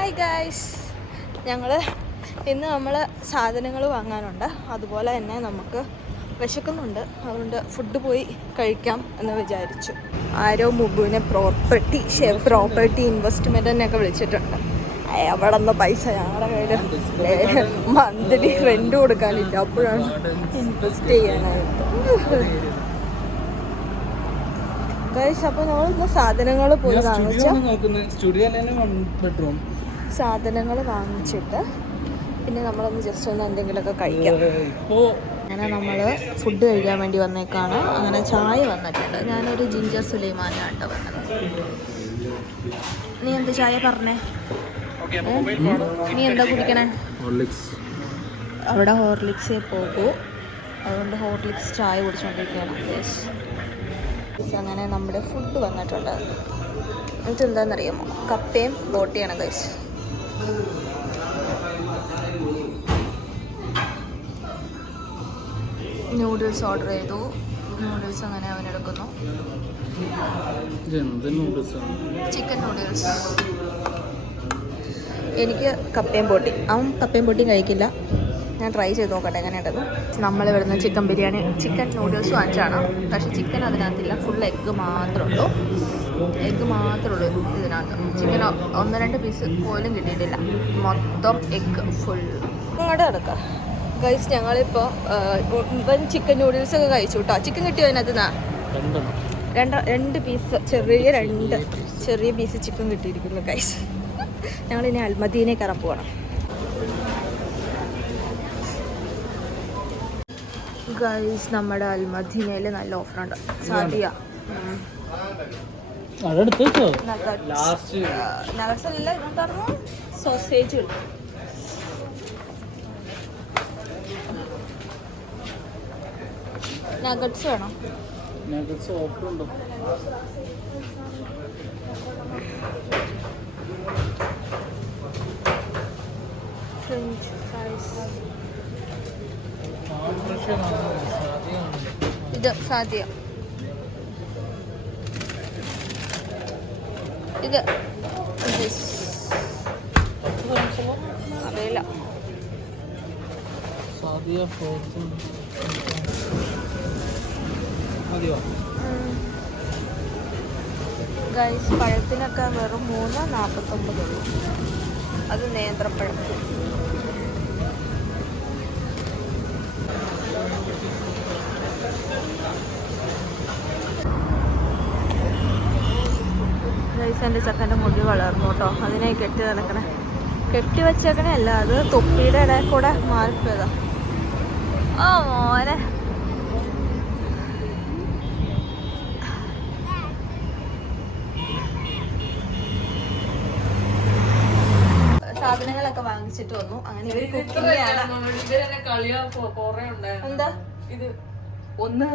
Hi guys ഞങ്ങൾ ഇന്ന് നമ്മൾ സാധനങ്ങൾ വാങ്ങാനുണ്ട്. അതുപോലെ തന്നെ നമുക്ക് വിശക്കുന്നുണ്ട്. അതുകൊണ്ട് ഫുഡ് പോയി കഴിക്കാം എന്ന് വിചാരിച്ചു. ആരോ മുബുവിനെ പ്രോപ്പർട്ടി ഷെയർ പ്രോപ്പർട്ടി ഇൻവെസ്റ്റ്മെന്റ് എന്നൊക്കെ വിളിച്ചിട്ടുണ്ട്. എവിടെ നിന്ന് പൈസ ഞങ്ങളുടെ കയ്യിൽ മന്ത്ലി റെന്റ് കൊടുക്കാനില്ല. അപ്പോഴാണ് ഇൻവെസ്റ്റ് ചെയ്യാനായിട്ട്. ഗൈസ് അപ്പോൾ നമ്മളിന്ന് സാധനങ്ങൾ പോയി വാങ്ങിച്ചു. സ്റ്റുഡിയോ വൺ ബെഡ്റൂം സാധനങ്ങൾ വാങ്ങിച്ചിട്ട് പിന്നെ നമ്മളൊന്ന് ജസ്റ്റ് ഒന്ന് എന്തെങ്കിലുമൊക്കെ കഴിക്കാം. അങ്ങനെ നമ്മൾ ഫുഡ് കഴിക്കാൻ വേണ്ടി വന്നേക്കാണ്. അങ്ങനെ ചായ വന്നിട്ടുണ്ട്. ഞാനൊരു ജിഞ്ചർ സുലൈമാനാണ് കേട്ടോ വന്നത്. നീ എന്ത് ചായ പറഞ്ഞേ? നീ എന്താ കുടിക്കണേ? ഹോർലിക്സ് അവിടെ ഹോർലിക്സേ പോകൂ. അതുകൊണ്ട് ഹോർലിക്സ് ചായ കുടിച്ചുകൊണ്ടിരിക്കുകയാണ് അങ്ങനെ നമ്മുടെ ഫുഡ് വന്നിട്ടുണ്ട്. എന്നിട്ട് എന്താണെന്നറിയാമോ? കപ്പയും ബോട്ടിയാണ് ഗൈസ് നൂഡിൽസ് ഓർഡർ ചെയ്തു. നൂഡിൽസ് അങ്ങനെ അവൻ എടുക്കുന്നു. ചിക്കൻ നൂഡിൽസ് എനിക്ക് കപ്പയും പൊട്ടി. അവൻ കപ്പയും പൊട്ടിയും കഴിക്കില്ല. ഞാൻ ട്രൈ ചെയ്ത് നോക്കട്ടെ എങ്ങനെയുണ്ടെന്ന്. നമ്മൾ ഇവിടുന്ന് ചിക്കൻ ബിരിയാണി ചിക്കൻ നൂഡിൽസ് വാങ്ങിച്ചാണ് പക്ഷേ ചിക്കൻ അതിനകത്തില്ല. ഫുൾ എഗ്ഗ് മാത്രമേ ഉള്ളൂ. എഗ്ഗ് മാത്രമേ ഉള്ളൂ ഇതിനകത്ത്. ചിക്കൻ ഒന്ന് രണ്ട് പീസ് പോലും കിട്ടിയിട്ടില്ല. മൊത്തം എഗ്ഗ് ഫുൾ ഇങ്ങോട്ട് കിടക്കാം ഗൈസ് ഞങ്ങളിപ്പോൾ ഇവൻ ചിക്കൻ നൂഡിൽസ് ഒക്കെ കഴിച്ചു കേട്ടോ ചിക്കൻ കിട്ടിയോ അതിനകത്ത് രണ്ട് രണ്ട് പീസ് ചെറിയ രണ്ട് ചെറിയ പീസ് ചിക്കൻ കിട്ടിയിരിക്കുന്നു ഗൈസ് ഞങ്ങൾ ഇനി അൽമദീനെ കയറാൻ പോകണം. ഗൈസ് നമ്മുടെ അൽമദീനയിൽ നല്ല ഓഫറുണ്ട് സാദിയ. അതെടുത്ത് വെച്ചോ. ലാസ്റ്റ് നഗറ്റ്സ് അല്ല ഇതുണ്ടായിരുന്നു സോസേജ് നഗറ്റ്സ് വേണോ. നഗറ്റ്സ് ഓഫർ ഉണ്ടോ? ഫ്രഞ്ച് ഫ്രൈസ് ഇത് സാധ്യ. ഇത്. അറിയില്ല. ഗൈസ് പഴത്തിനൊക്കെ വെറും മൂന്ന് നാൽപ്പത്തൊമ്പതുള്ളൂ അത് നേന്ത്രപ്പഴം. എന്റെ ചക്കന്റെ മുടി വളർന്നു കേട്ടോ. അതിനെ കെട്ടി നടക്കണേ. കെട്ടി വെച്ചേക്കണേ അല്ല അത് തൊപ്പിയുടെ ഇടയിൽ കൂടെ മാറിപ്പോയതാ. ഓ മോനെ. സാധനങ്ങളൊക്കെ വാങ്ങിച്ചിട്ട് വന്നു. അങ്ങനെ ഇവർ കുക്കിംഗ് എന്താ? ഇത് ഒന്ന്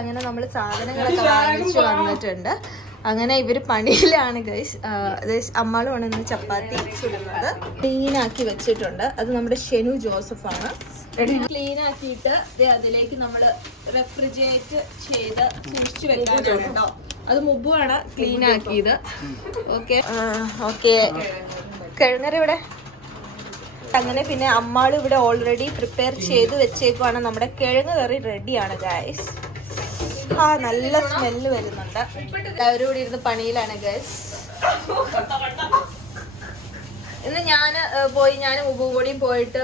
അങ്ങനെ നമ്മൾ സാധനങ്ങളൊക്കെ വാങ്ങിച്ചു വന്നിട്ടുണ്ട്. അങ്ങനെ ഇവർ പണിയിലാണ് ഗൈസ് അമ്മാളുമാണ് ഇന്ന് ചപ്പാത്തി ചുടുന്നത്. ക്ലീൻ ആക്കി വെച്ചിട്ടുണ്ട്. അത് നമ്മുടെ ഷെനു ജോസഫ് ആണ് ക്ലീൻ ആക്കിയിട്ട് അതിലേക്ക് നമ്മൾ റെഫ്രിജറേറ്റ് ചെയ്ത് സൂക്ഷിച്ചു വെക്കാനുണ്ടോ. അത് മുമ്പുമാണ് ക്ലീൻ ആക്കിയത് ഓക്കെ ഓക്കെ കിഴങ്ങര ഇവിടെ അങ്ങനെ പിന്നെ അമ്മാൾ ഇവിടെ ഓൾറെഡി പ്രിപ്പയർ ചെയ്ത് വെച്ചേക്കുവാണ്. നമ്മുടെ കിഴങ്ങ് കറി റെഡിയാണ് ഗായ്സ് ആ നല്ല സ്മെല്ല് വരുന്നുണ്ട്. എല്ലാവരും കൂടി ഇരുന്ന് പണിയിലാണ് ഗസ് ഇന്ന് ഞാൻ പോയി ഞാൻ ഉപകൂടിയും പോയിട്ട്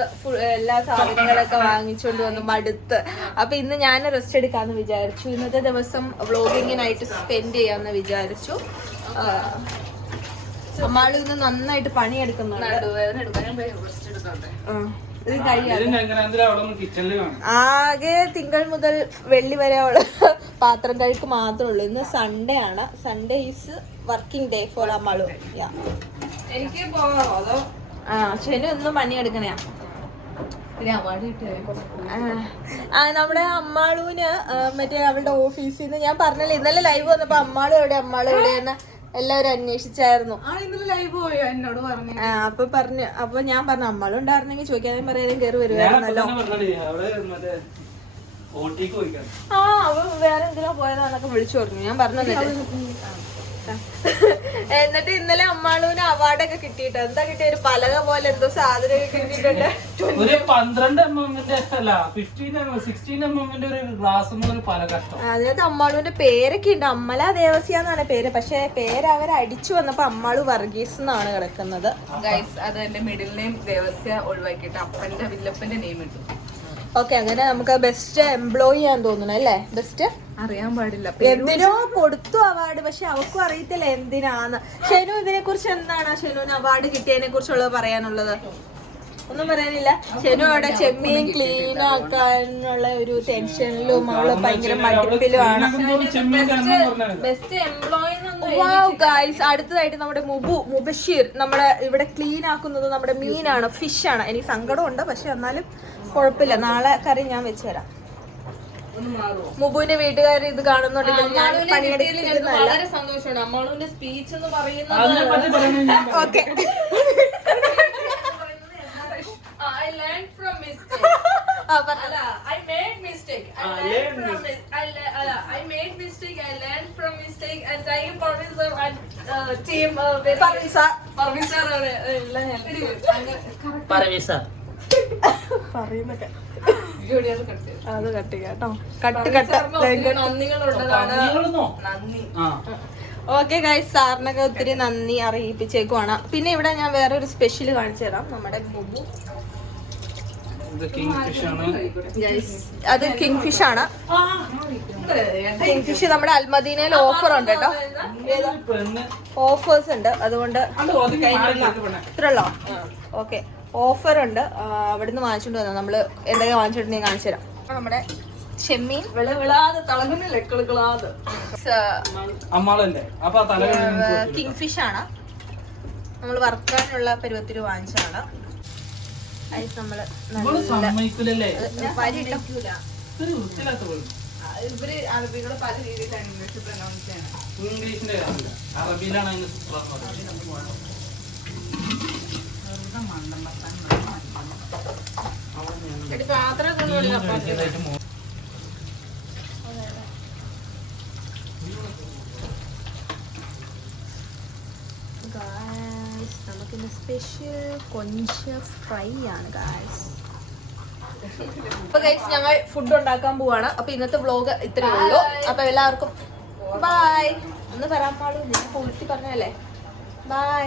എല്ലാ സാധനങ്ങളൊക്കെ വാങ്ങിച്ചുകൊണ്ട് വന്നു മടുത്ത്. അപ്പൊ ഇന്ന് ഞാൻ റെസ്റ്റ് എടുക്കാന്ന് വിചാരിച്ചു. ഇന്നത്തെ ദിവസം വ്ളോഗിങ്ങിനായിട്ട് സ്പെൻഡ് ചെയ്യാന്ന് വിചാരിച്ചു. അമ്മാൾ ഇന്ന് നന്നായിട്ട് പണിയെടുക്കുന്നുണ്ട്. ഇത് ആകെ തിങ്കൾ മുതൽ വെള്ളി വരെ ഉള്ള പാത്രം കഴുക്ക് മാത്രമേ ഉള്ളൂ ഇന്ന് സൺഡേ ആണ്. Sunday is working day for Ammalu എനിക്ക് ആ ശനി ഒന്നും പണിയെടുക്കണയാ നമ്മുടെ അമ്മാളൂന് മറ്റേ അവളുടെ ഓഫീസിൽ നിന്ന് ഞാൻ പറഞ്ഞില്ല ഇന്നലെ ലൈവ് വന്നപ്പോ അമ്മാളും എവിടെ അമ്മാളും എവിടെയെന്ന് എല്ലാവരും അന്വേഷിച്ചായിരുന്നു. ആ ഇന്നലെ ലൈവ് പോയോ എന്നോട് പറഞ്ഞു. ആ അപ്പൊ പറഞ്ഞു അപ്പൊ ഞാൻ പറഞ്ഞു അമ്മാളും ഉണ്ടായിരുന്നെങ്കിൽ ചോദിക്കാതെ പറയാനും കയറി വരുവായിരുന്നല്ലോ. വരുമായിരുന്നല്ലോ അവിടെ മറ്റേ ഓട്ടിക്ക് പോയിക്കാൻ ആ അവ വേറെ എന്തിനാ പോയതാന്നൊക്കെ വിളിച്ചു പറഞ്ഞു. ഞാൻ പറഞ്ഞു എന്നിട്ട് ഇന്നലെ അമ്മാളൂന് അവാർഡൊക്കെ കിട്ടിട്ടോ എന്താ കിട്ടിയ? ഒരു പലക പോലെ എന്തോ സാധനം കിട്ടിയിട്ടുണ്ട്. ഒരു പന്ത്രണ്ട് എം എമ്മിന്റെ അല്ല ഫിഫ്റ്റീൻ എം സിക്സ്റ്റീൻ എം എമ്മിന്റെ ഒരു ഗ്ലാസ് ഒരു പല കഷ്ടം അതിനകത്ത് അമ്മാളൂന്റെ പേരൊക്കെ ഉണ്ട്. അമ്മല ദേവസ്യ എന്നാണ് പേര്. പക്ഷെ പേര് അവർ അടിച്ചു വന്നപ്പോ അമ്മാളു വർഗീസ് എന്നാണ് കിടക്കുന്നത്. ഗൈസ് അത് എന്റെ മിഡിൽ നെയിം ദേവസ്യ ഒഴിവാക്കിയിട്ട് അപ്പന്റെ വില്ലപ്പന്റെ നെയിം ഇട്ടു. ഓക്കെ അങ്ങനെ നമുക്ക് ബെസ്റ്റ് എംപ്ലോയി ആന്ന് തോന്നുന്നു അല്ലേ? ബെസ്റ്റ് അറിയാൻ പാടില്ല. എന്തിനോ കൊടുത്തു അവാർഡ് പക്ഷെ അവക്കും അറിയത്തില്ല എന്തിനാന്ന്. ഷെനു ഇതിനെ കുറിച്ച് എന്താണ്? ഷെനുവിന് അവാർഡ് കിട്ടിയതിനെ കുറിച്ചുള്ളത് പറയാനുള്ളത്. ഒന്നും പറയാനില്ല. ഷെനു അവിടെ ചെമ്മീൻ ക്ലീൻ ആക്കാനുള്ള ഒരു ടെൻഷനിലും അവൾ ഭയങ്കര മടുപ്പിലുമാണ്. ഗായ്സ് അടുത്തതായിട്ട് നമ്മുടെ മുബു മുബഷീർ നമ്മുടെ ഇവിടെ ക്ലീൻ ആക്കുന്നത് നമ്മുടെ മീനാണ് ഫിഷ് ആണ്. എനിക്ക് സങ്കടമുണ്ട് പക്ഷെ എന്നാലും കുഴപ്പമില്ല. നാളെ കറി ഞാൻ വെച്ച് തരാം. മുബുവിന്റെ വീട്ടുകാർ ഇത് കാണുന്നുണ്ടെങ്കിൽ ഞാൻ വളരെ സന്തോഷമാണ് അമ്മാളുവിന്റെ സ്പീച്ച് എന്ന് പറയുന്നത് okay I learned from mistake. Allah, I made mistake. I Ah, learned learn from mis- I le- I made mistake. I learned from mistake. And thank you, Professor and uh, team. Uh, very എല്ലാം help. അങ്ങനെ പരവേശ പറയുന്നൊക്കെ അത് cut ചെയ്തു. അത് cut കേട്ടോ cut സാറിന് ഒത്തിരി cut നന്ദികളുള്ളതാണ് നിങ്ങളൊന്നോ നന്ദി ആ ഓക്കെ ഗൈസ് സാറിനൊക്കെ ഒത്തിരി നന്ദി അറിയിപ്പിച്ചേക്കുവാണ് പിന്നെ ഇവിടെ ഞാൻ വേറെ ഒരു സ്പെഷ്യൽ കാണിച്ചു തരാം നമ്മുടെ മുബു ഇത് കിങ് ഫിഷ് ആണ് ഗൈസ് അത് കിങ് ഫിഷ് ആണ് കിങ് ഫിഷ് നമ്മുടെ അൽമദീനയിൽ ഓഫർ ഉണ്ട് കേട്ടോ. ഓഫേഴ്സ് ഉണ്ട്. അതുകൊണ്ട് ഇത്ര ഒതുങ്ങി മാറി നിൽക്ക് പെണ്ണെ. ഇത്രയുള്ളോ? ഓക്കെ ഓഫർ ഉണ്ട് അവിടുന്ന് വാങ്ങിച്ചോണ്ട് വന്നാ നമ്മൾ എന്തൊക്കെ വാങ്ങിച്ചിട്ട് ഞാൻ കാണിച്ചു തരാം. നമ്മുടെ ചെമ്മീൻ. കിങ് ഫിഷ് ആണ് നമ്മൾ വറുക്കാനുള്ള പരുവത്തിൽ വാങ്ങിച്ചതാണ് അത് നമ്മൾ ഇവർ അറബികൾ പല രീതിയിലാണ് ഇംഗ്ലീഷ് പ്രൊനൗൺസ് ചെയ്യണം. ഇംഗ്ലീഷിന്റെ അറബിയിലാണ് അതിന് സൂത്രം പാത്രം സ്പെഷ്യൽ കൊഞ്ച് ഫ്രൈ ആണ് ഗായ്സ് അപ്പൊ ഗൈസ് ഞങ്ങൾ ഫുഡ് ഉണ്ടാക്കാൻ പോവാണ്. അപ്പൊ ഇന്നത്തെ വ്ലോഗ് ഇത്രയേ ഉള്ളൂ. അപ്പൊ എല്ലാവർക്കും ബായ് ഒന്ന് വരാൻ പാടും ഞാൻ പൂഴ്ത്തി പറഞ്ഞല്ലേ ബൈ